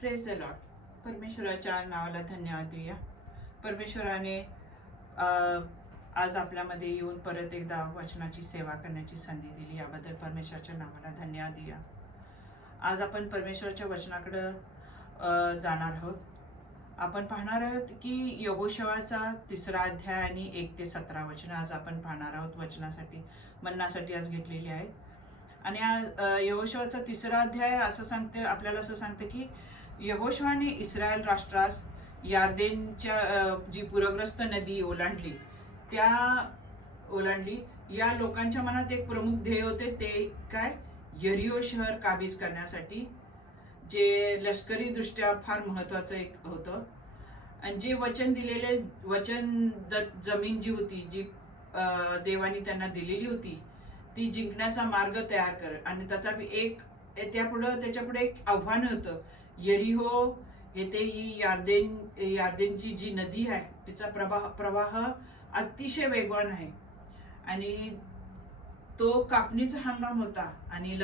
Praise the Lord. परमेश्वराच्या नावाला धन्यवाद देऊया. परमेश्वराने आज आपल्यामध्ये येऊन परत एकदा वचनाची सेवा करण्याची संधी दिली, याबद्दल परमेश्वराच्या नावाला धन्यवाद देऊया. आज आपण परमेश्वराच्या वचनाकडे जाणार आहोत. आपण पाहणार आहोत की यहोशवाचा 3रा अध्याय आणि 1 ते 17 वचन आज आपण पाहणार आहोत. वचनासाठी मन्नासाठी आज घेतलेली आहे. आणि यहोशवाचा 3रा अध्याय आपल्याला असं सांगते की यहोशवाने इस्रायल राष्ट्रास यार्देनच्या जी पूरग्रस्त नदी ओलांडली या लोकांच्या मनात एक प्रमुख ध्येय होते. ते काय? यरिहो शहर काबीज करण्यासाठी, जे लष्करी दृष्ट्या फार महत्वाचं एक होतं. आणि जे वचन दिलेले जमीन जी होती, जी देवानी त्यांना दिलेली होती, ती जिंकण्याचा मार्ग तयार कर. आणि तथापि त्याच्यापुढे एक आव्हान होतं. यरिहो येथे ही यार्देनची जी नदी आहे, तिचा प्रवाह अतिशय वेगवान आहे आणि तो कापणीचा हंगाम होता. आणि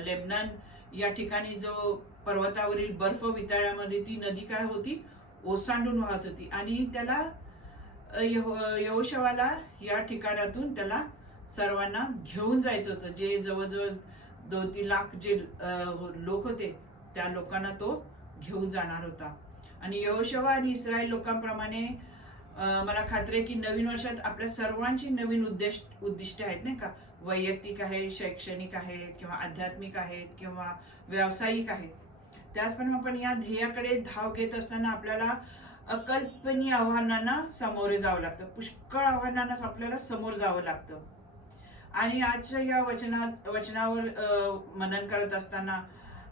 लेबनन या ठिकाणी जो पर्वतावरील बर्फ वितळ्यामध्ये ती नदी काय होती? ओसांडून वाहत होती. आणि त्याला यहोशवाला या ठिकाणातून त्याला सर्वांना घेऊन जायचं होतं. जे जवळजवळ 2-3 लाख जे लोक होते, त्या लोकांना तो घेऊन जाणार होता. आणि यहोशवा आणि इस्रायल लोकांप्रमाणे मला खात्री आहे की नवीन वर्षात आपल्या सर्वांची नवीन उद्दिष्ट आहेत, नाही का? वैयक्तिक आहे, शैक्षणिक आहे, किंवा आध्यात्मिक आहेत, किंवा व्यावसायिक आहेत. त्याचप्रमाणे आपण या ध्येयाकडे धाव घेत असताना आपल्याला अकल्पनीय आव्हानांना सामोरे जावं लागतं. पुष्कळ आव्हानांना आपल्याला समोर जावं लागतं. आणि आजच्या या वचनावर मनन करत असताना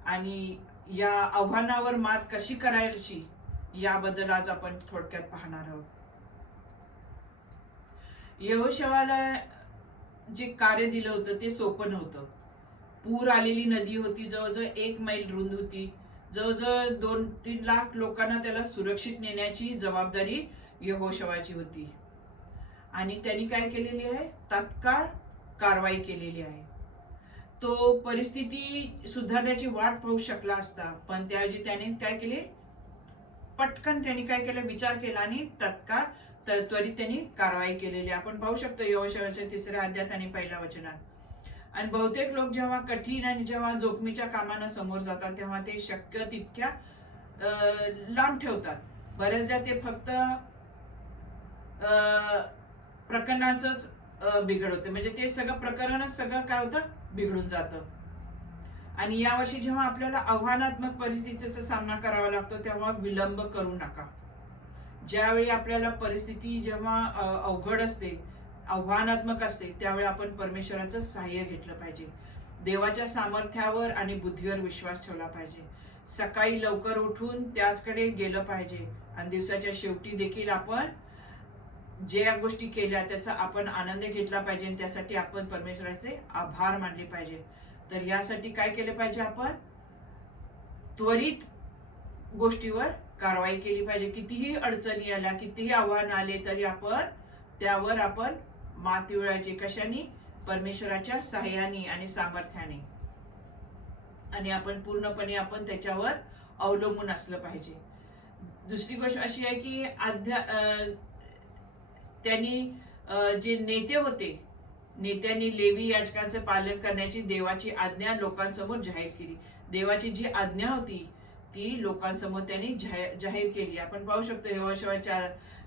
आणि या आव्हानावर मात कशी करायची याबद्दल आज आपण थोडक्यात पाहणार आहोत. यहोशवाला जे कार्य दिलं होतं ते सोपं नव्हतं. पूर आलेली नदी होती, जवळजवळ 1 मैल रुंद होती. जवळजवळ 2-3 लाख लोकांना त्याला सुरक्षित नेण्याची जबाबदारी यहोशवाची होती. आणि त्यांनी काय केलेली आहे? तात्काळ कारवाई केलेली आहे. तो परिस्थिती सुधारण्याची वाट पाहू शकला असता, पण त्याऐवजी त्याने काय केले? पटकन त्यांनी काय केलं? विचार केला आणि तात्काळ त्वरित त्यांनी कारवाई केलेली आपण पाहू शकतो यहोशवाच्या 3ऱ्या अध्यायात आणि 1ल्या वचनात. आणि बहुतेक लोक जेव्हा कठीण आणि जेव्हा जोखमीच्या कामांना समोर जातात, तेव्हा ते शक्य तितक्या लांब ठेवतात. बऱ्याचदा ते फक्त प्रकरणाचंच बिघड होते, म्हणजे ते सगळं प्रकरणच काय होतं? बिघडून जातं. आणि यावर्षी जेव्हा आपल्याला आव्हानात्मक परिस्थितीचा सामना करावा लागतो, तेव्हा विलंब करू नका. ज्यावेळी आपल्याला परिस्थिती जेव्हा अवघड असते, आव्हानात्मक असते, त्यावेळी आपण परमेश्वराचं सहाय्य घेतलं पाहिजे. देवाच्या सामर्थ्यावर आणि बुद्धीवर विश्वास ठेवला पाहिजे. सकाळी लवकर उठून त्याचकडे गेलं पाहिजे. आणि दिवसाच्या शेवटी देखील आपण ज्या गोष्टी केल्या त्याचा आपण आनंद घेतला पाहिजे. आणि त्यासाठी आपण परमेश्वराचे आभार मानले पाहिजे. तर यासाठी काय केलं पाहिजे? आपण त्वरित गोष्टीवर कारवाई केली पाहिजे. कितीही अडचणी आल्या, कितीही आव्हान आले, तरी त्यावर आपण मात मिळवायची. कशाने? परमेश्वराच्या सहाय्याने आणि सामर्थ्याने. आणि आपण पूर्णपणे त्याच्यावर अवलंबून असलं पाहिजे. दुसरी गोष्ट अशी आहे की त्यांनी जे नेते होते, नेत्यांनी लेवी याजकांचं पालन करण्याची देवाची आज्ञा लोकांसमोर जाहीर केली. देवाची जी आज्ञा होती ती लोकांसमोर त्यांनी जाहीर केली. आपण पाहू शकतो यहोशवाच्या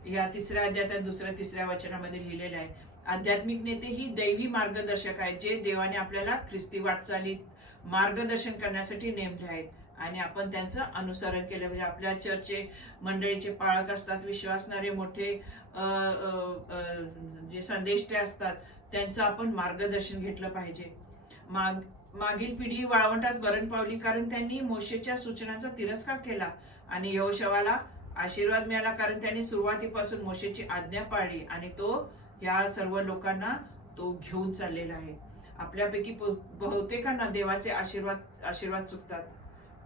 या 3ऱ्या अध्यायात 2-3 वचनामध्ये लिहिलेले आहे. आध्यात्मिक नेते ही दैवी मार्गदर्शक आहेत, जे देवाने आपल्याला ख्रिस्ती वाटचालीत मार्गदर्शन करण्यासाठी नेमले आहेत. आणि आपण त्यांचं अनुसरण केलं म्हणजे आपल्या चर्चचे मंडळीचे पाळक असतात, विश्वासणारे मोठे जे संदेष्टे असतात, त्यांचं आपण मार्गदर्शन घेतलं पाहिजे. मागील पिढी वाळवंटात मरण पावली, कारण त्यांनी मोशेच्या सूचनांचा तिरस्कार केला. आणि यहोशवाला आशीर्वाद मिळाला, कारण त्यांनी सुरुवातीपासून मोशेची आज्ञा पाळली आणि तो या सर्व लोकांना तो घेऊन चाललेला आहे. आपल्यापैकी बहुतेकांना देवाचे आशीर्वाद चुकतात.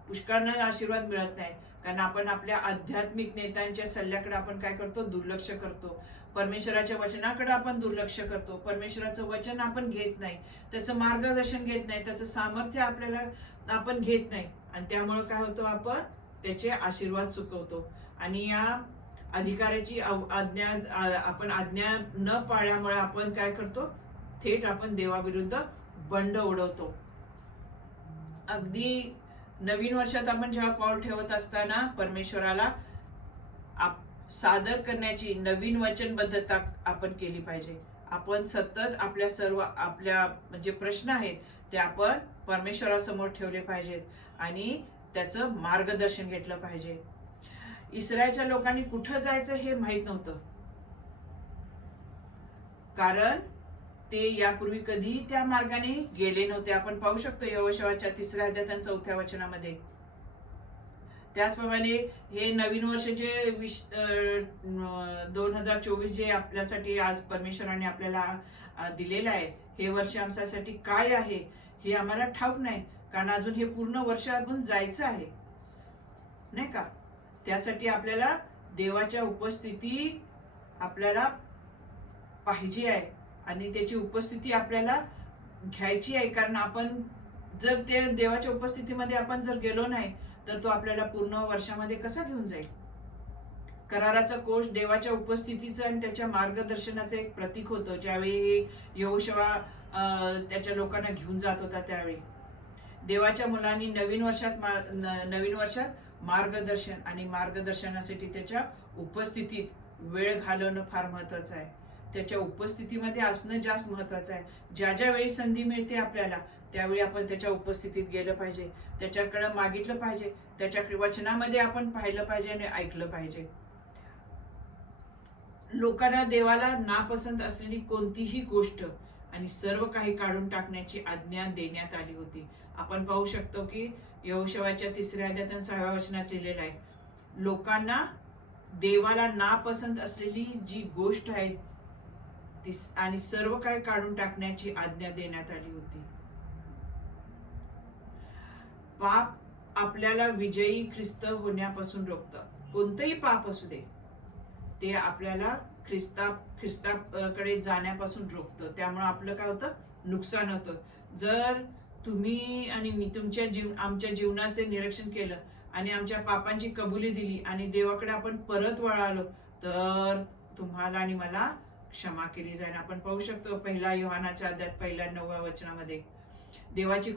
पुष्कळांना आशीर्वाद मिळत नाही, कारण आपण आपल्या आध्यात्मिक नेत्यांच्या सल्ल्याकडे आपण काय करतो? दुर्लक्ष करतो. परमेश्वराच्या वचनाकडे आपण दुर्लक्ष करतो. परमेश्वराचं वचन आपण घेत नाही, त्याचं मार्गदर्शन घेत नाही, त्याचं सामर्थ्य आपण घेत नाही. आणि त्यामुळे काय होतो, आपण त्याचे आशीर्वाद चुकवतो. आणि या अधिकाऱ्याची आपण आज्ञा न पाळल्यामुळे आपण काय करतो, थेट आपण देवाविरुद्ध बंड उडवतो. अगदी नवीन वर्षात आपण जेव्हा पाऊल ठेवत असताना परमेश्वराला सादर करण्याची नवीन वचनबद्धता आपण केली पाहिजे. आपण सतत आपल्या म्हणजे प्रश्न आहेत ते आपण परमेश्वरासमोर ठेवले पाहिजेत आणि त्याचं मार्गदर्शन घेतलं पाहिजे. इस्रायलच्या लोकांनी कुठं जायचं हे माहित नव्हतं, कारण ते यापूर्वी कधी त्या मार्गाने गेले नव्हते. आपण पाहू शकतो यहोशुआच्या 3ऱ्या अध्यायात आणि 4थ्या वचनामध्ये. त्याचप्रमाणे हे नवीन वर्ष जे 2024 जे आपल्यासाठी आज परमेश्वराने आपल्याला दिलेलं आहे, हे वर्ष आमच्यासाठी काय आहे हे आम्हाला ठाऊक नाही, कारण अजून हे पूर्ण वर्ष आपण जायचं आहे, नाही का. त्यासाठी आपल्याला देवाच्या उपस्थिती आपल्याला पाहिजे आहे आणि त्याची उपस्थिती आपल्याला घ्यायची आहे. कारण आपण जर ते देवाच्या उपस्थितीमध्ये आपण जर गेलो नाही तर तो आपल्याला पूर्ण वर्षामध्ये कसा घेऊन जाईल. कराराचा कोष देवाच्या उपस्थितीचं आणि त्याच्या मार्गदर्शनाचं एक प्रतीक होतं. ज्यावेळी यहोशुआ त्याच्या लोकांना घेऊन जात होता, त्यावेळी देवाच्या मुलांनी नवीन वर्षात मार्गदर्शन आणि मार्गदर्शनासाठी त्याच्या उपस्थितीत वेळ घालवणं फार महत्वाचं आहे. त्याच्या उपस्थितीमध्ये असणं जास्त महत्वाचं आहे. ज्या वेळी संधी मिळते आपल्याला त्यावेळी आपण त्याच्या उपस्थितीत गेलं पाहिजे, त्याच्याकडे मागितलं पाहिजे, त्याच्या वचनामध्ये आपण पाहिलं पाहिजे आणि ऐकलं पाहिजे. लोकांना देवाला नापसंत असलेली कोणतीही गोष्ट आणि सर्व काही काढून टाकण्याची आज्ञा देण्यात आली होती. आपण पाहू शकतो की यहोशुआच्या 3ऱ्या अध्यायात 6व्या वचनात लिहिलेलं आहे, लोकांना देवाला नापसंत असलेली जी गोष्ट आहे ती आणि सर्व काही काढून टाकण्याची आज्ञा देण्यात आली होती. पाप आपल्याला विजयी ख्रिस्त होण्यापासून रोखतं. कोणतंही पाप असू दे ते आपल्याला ख्रिस्ताकडे जाण्यापासून रोखतं. त्यामुळे आपलं काय होतं, नुकसान होतं. जर तुम्ही आणि मी आमच्या जीवनाचे निरीक्षण केलं आणि आमच्या पापांची कबुली दिली आणि देवाकडे आपण परत वळालो तर तुम्हाला आणि मला क्षमा केली जाईल. आपण पाहू शकतो 1 योहानाच्या अध्यायात 9व्या वचनामध्ये देवाची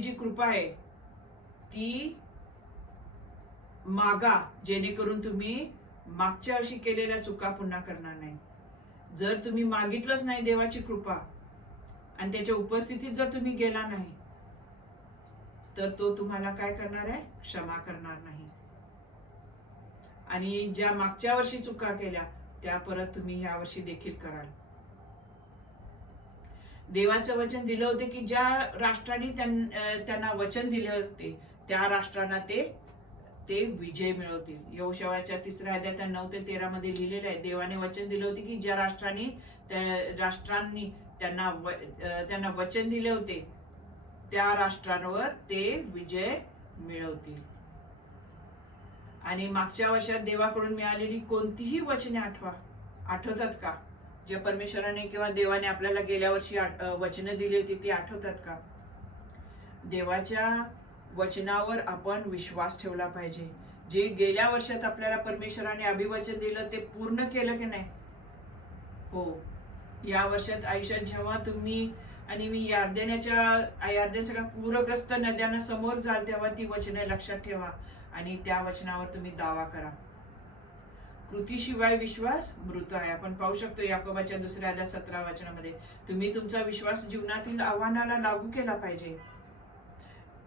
जी कृपा आहे ती मागा, जेणेकरून तुम्ही मागच्या वर्षी केलेल्या चुका पुन्हा करणार नाही. जर तुम्ही मागितलंच नाही देवाची कृपा आणि त्याच्या उपस्थितीत जर तुम्ही गेला नाही तर तो तुम्हाला काय करणार आहे, क्षमा करणार नाही. आणि ज्या मागच्या वर्षी चुका केल्या त्या परत तुम्ही ह्या वर्षी देखील कराल. देवाचं वचन दिलं होते की ज्या राष्ट्राने त्यांना वचन दिले होते त्या राष्ट्रांना ते विजय मिळवतील. यहोशुआच्या 3ऱ्या अध्यायात 9 ते 13 मध्ये लिहिलेलं आहे, देवाने वचन दिले होते की ज्या राष्ट्रांनी त्यांना वचन दिले होते त्या राष्ट्रांवर ते विजय मिळवतील. आणि मागच्या वर्षात देवाकडून मिळालेली कोणतीही वचने आठवतात का? जे परमेश्वराने किंवा देवाने आपल्याला गेल्या वर्षी वचनं दिली होती ती आठवतात का? देवाच्या वचनावर आपण विश्वास ठेवला पाहिजे. जे गेल्या वर्षात आपल्याला परमेश्वराने अभिवचन दिलं ते पूर्ण केलं की नाही? हो. या वर्षात आयुष्यात जेव्हा तुम्ही आणि मी सगळ्या पूरग्रस्त नद्यांना समोर जाल तेव्हा ती वचने लक्षात ठेवा आणि त्या वचनावर तुम्ही दावा करा. कृतीशिवाय विश्वास मृत आहे. आपण पाहू शकतो याकोबाच्या 2ऱ्या अध्यायात 17 वचनामध्ये, तुम्ही तुमचा विश्वास जीवनातील आव्हानाला लागू केला पाहिजे.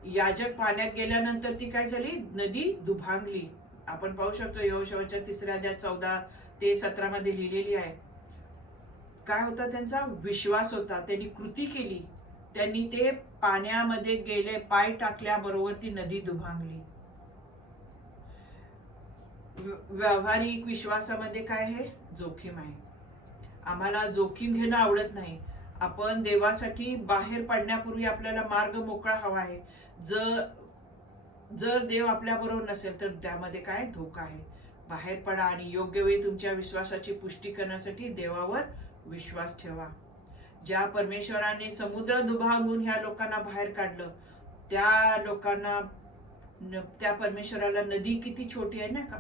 याजक पाण्यात गेल्यानंतर ती काय झाली, नदी दुभांगली. आपण पाहू शकतो यहोशुआच्या 3ऱ्या अध्यायात 14 ते 17 मध्ये लिहिलेली आहे. काय होता, त्यांचा विश्वास होता, त्यांनी कृती केली, त्यांनी ते पाण्यामध्ये गेले, पाय टाकल्याबरोबर ती नदी दुभांगली. व्यावहारिक विश्वासामध्ये काय आहे, जोखीम आहे. आम्हाला जोखीम घेणं आवडत नाही. आपण देवासाठी बाहेर पडण्यापूर्वी आपल्याला मार्ग मोकळा हवा आहे. जर देव आपल्या बरोबर नसेल तर त्यामध्ये काय धोका आहे. बाहेर पडा आणि योग्य वेळी तुमच्या विश्वासाची पुष्टी करण्यासाठी देवावर विश्वास ठेवा. ज्या परमेश्वराने समुद्र दुभावून ह्या लोकांना बाहेर काढलं, त्या लोकांना त्या परमेश्वराला नदी किती छोटी आहे ना का,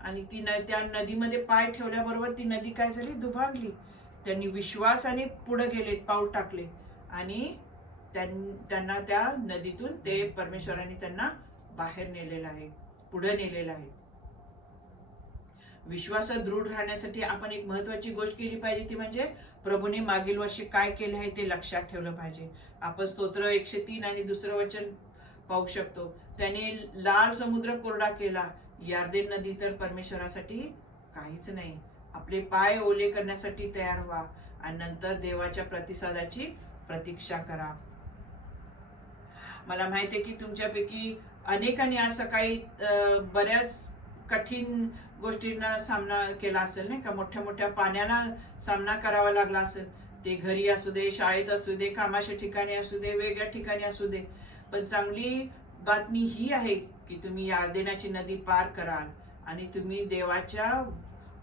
आणि ती त्या नदीमध्ये पाय ठेवल्याबरोबर ती नदी काय झाली, दुभावली. त्यांनी विश्वासाने पुढे गेले, पाऊल टाकले, आणि त्यांना त्या नदीतून ते परमेश्वराने त्यांना बाहेर नेलेलं आहे, पुढे नेलेलं आहे. विश्वासात दृढ राहण्यासाठी आपण एक महत्वाची गोष्ट केली पाहिजे, ती म्हणजे प्रभूने मागील वर्षी काय केले आहे ते लक्षात ठेवलं पाहिजे. आपण स्तोत्र 103 आणि दुसरं वचन पाहू शकतो. त्याने लाल समुद्र कोरडा केला, यार्देन नदी तर परमेश्वरासाठी काहीच नाही. आपले पाय ओले करण्यासाठी तयार व्हा आणि नंतर देवाच्या प्रतिसादाची प्रतीक्षा करा. मला माहिती आहे की तुमच्यापैकी अनेकांनी आज सकाळी बऱ्याच कठीण गोष्टींना सामना केला असेल नाही का, मोठ्या मोठ्या पाण्याला सामना करावा लागला असेल. ते घरी असू दे, शाळेत असू दे, कामाच्या ठिकाणी असू दे, वेगळ्या ठिकाणी असू दे. पण चांगली बातमी ही आहे की तुम्ही यार्देनाची नदी पार कराल आणि तुम्ही देवाच्या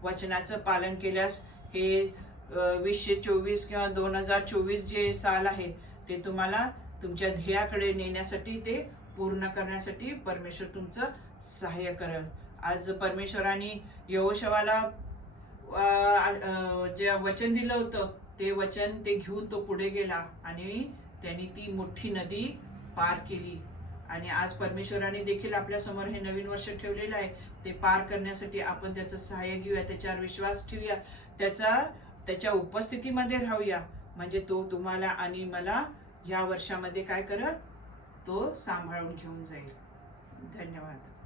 वचनाचं पालन केल्यास हे 2024 किंवा 2024 जे साल आहे ते तुम्हाला तुमच्या ध्येयाकडे नेण्यासाठी, ते पूर्ण करण्यासाठी परमेश्वर तुमचं सहाय्य करेल. आज परमेश्वराने यहोशवाला जे वचन दिलं होतं ते वचन ते घेऊन तो पुढे गेला आणि त्यांनी ती मोठी नदी पार केली. आणि आज परमेश्वराने देखील आपल्या समोर हे नवीन वर्ष ठेवलेलं आहे, ते पार करण्यासाठी आपण त्याचं सहाय्य घेऊया, त्याच्यावर विश्वास ठेवूया, त्याच्या उपस्थितीमध्ये राहूया. म्हणजे तो तुम्हाला आणि मला या वर्षामध्ये काय करेल, तो सांभाळून घेऊन जाईल. धन्यवाद.